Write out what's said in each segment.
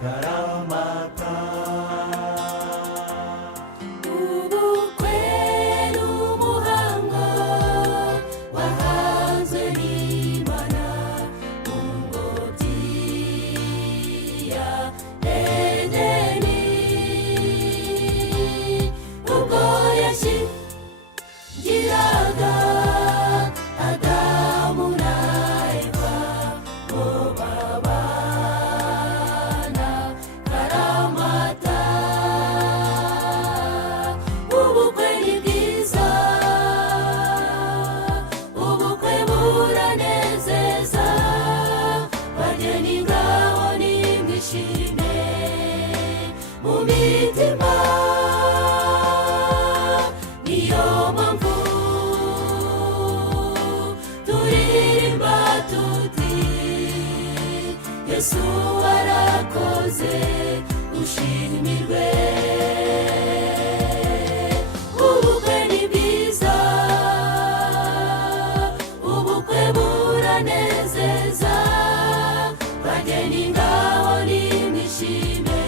karamata. ubukwe n'umuhango wahanzwe n'Imana mu ngobyi ya Edeni, ubwo yashyingiraga Adamu na Eva ngo babana karamata. ubukwe ni bwiza, ubukwe buranezeza, bageni ngaho nimwishime mu mitima, niyo mpamvu turirimba tuti Yesu warakoze ushimirwe. ubukwe ni bwiza, ubukwe buranezeza, bageni ngaho nimwishime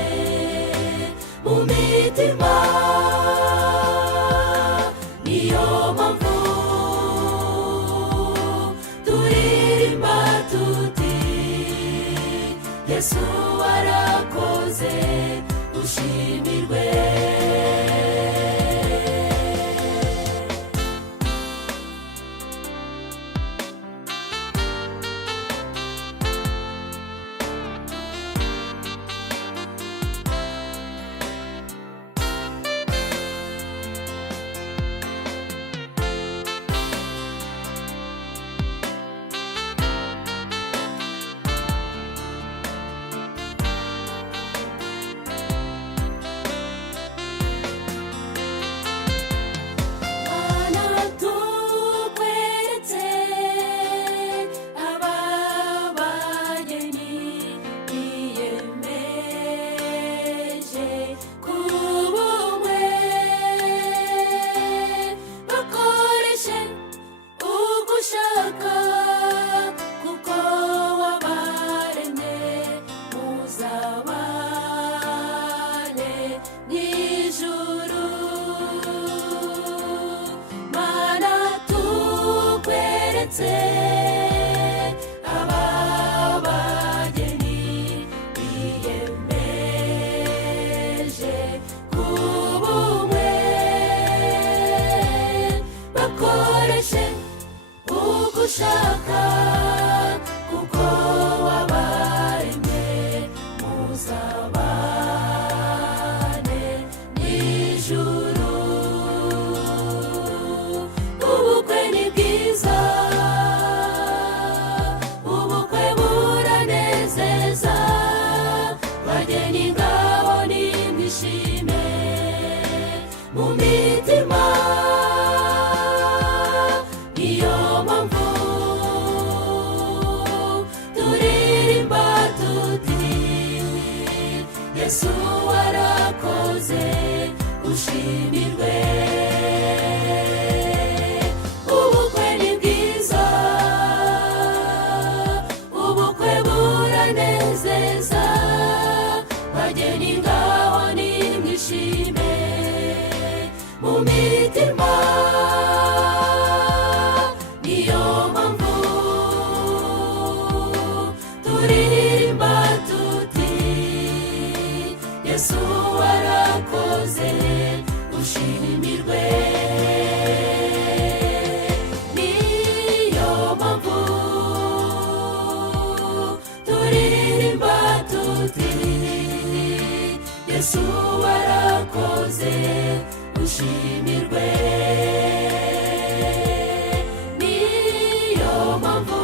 mu mitima, niyo mpamvu turirimba tuti Yesu warakoze ushimirwe. Mana tukweretse aba bageni biyemeje kuba umwe, bakoreshe ugushaka kuko wabaremye, muzabane n'ijuru. Mana tukweretse aba bageni biyemeje kuba umwe, bakoreshe ugushaka kuko wabaremye, muzabane n'ijuru. ubukwe ni bwiza, ubukwe buranezeza, bageni ngaho nimwishime mu mitima, niyo mpamvu turirimba tuti Yesu warakoze ushimirwe. ubukwe ni bwiza, ubukwe buranezeza, bageni ngaho nimwishime mu mitima, niyo mpamvu turirimba tuti Yesu warakoze ushimirwe. niyo mpamvu turirimba tuti Yesu warakoze ushimirwe. niyo mpamvu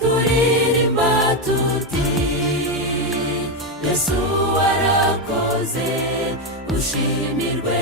turirimba tuti Yesu warakoze ushimirwe.